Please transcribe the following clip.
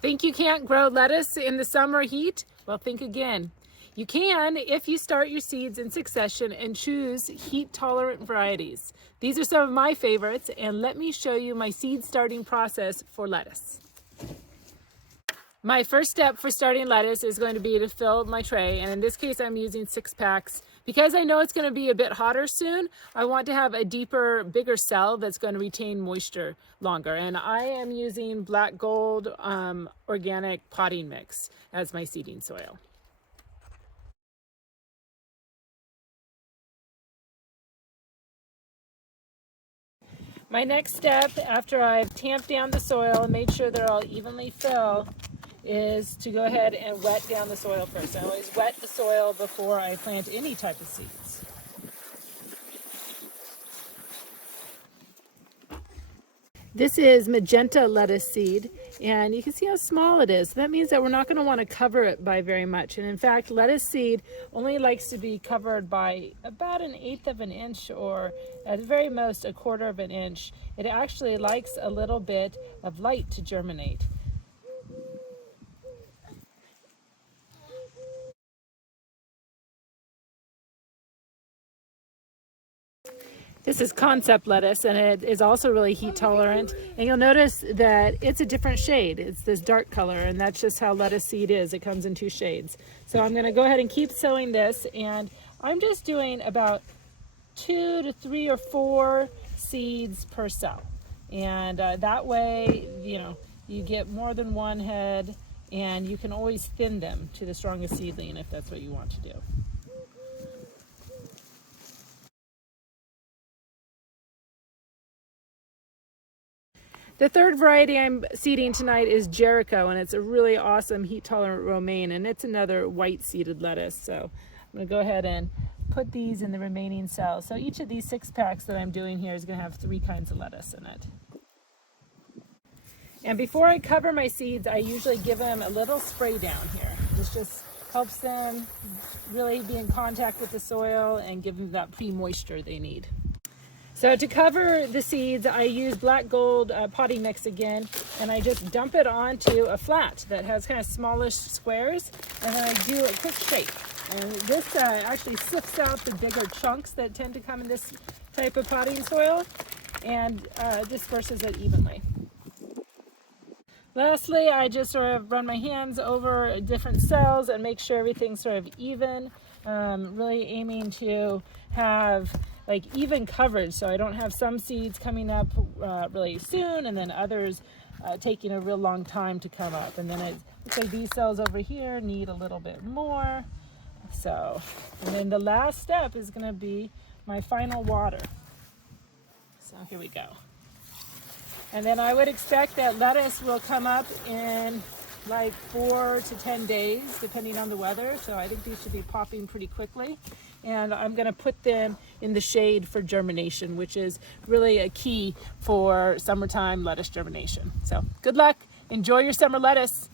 Think you can't grow lettuce in the summer heat? Well, think again. You can if you start your seeds in succession and choose heat-tolerant varieties. These are some of my favorites, and let me show you my seed starting process for lettuce. My first step for starting lettuce is going to be to fill my tray, and in this case I'm using 6 packs. Because I know it's going to be a bit hotter soon, I want to have a deeper, bigger cell that's going to retain moisture longer, and I am using Black Gold organic potting mix as my seeding soil. My next step, after I've tamped down the soil and made sure they're all evenly filled, is to go ahead and wet down the soil first. I always wet the soil before I plant any type of seeds. This is magenta lettuce seed, and you can see how small it is. That means that we're not going to want to cover it by very much. And in fact, lettuce seed only likes to be covered by about 1/8 of an inch, or at the very most 1/4 of an inch. It actually likes a little bit of light to germinate. This is concept lettuce, and it is also really heat tolerant. And you'll notice that it's a different shade. It's this dark color, and that's just how lettuce seed is. It comes in 2 shades. So I'm going to go ahead and keep sowing this, and I'm just doing about 2 to 3 or 4 seeds per cell. And that way, you get more than one head, and you can always thin them to the strongest seedling if that's what you want to do. The third variety I'm seeding tonight is Jericho, and it's a really awesome heat-tolerant romaine, and it's another white-seeded lettuce. So I'm going to go ahead and put these in the remaining cells. So each of these 6 packs that I'm doing here is going to have 3 kinds of lettuce in it. And before I cover my seeds, I usually give them a little spray down here. This just helps them really be in contact with the soil and give them that pre-moisture they need. So to cover the seeds, I use Black Gold potting mix again, and I just dump it onto a flat that has kind of smallish squares, and then I do a quick shake. And this actually sifts out the bigger chunks that tend to come in this type of potting soil, and disperses it evenly. Lastly, I just sort of run my hands over different cells and make sure everything's sort of even, really aiming to have like even coverage, so I don't have some seeds coming up really soon and then others taking a real long time to come up. And then it looks like these cells over here need a little bit more. So, and then the last step is going to be my final water. So here we go. And then I would expect that lettuce will come up in like 4 to 10 days, depending on the weather. So I think these should be popping pretty quickly. And I'm going to put them in the shade for germination, which is really a key for summertime lettuce germination. So good luck. Enjoy your summer lettuce.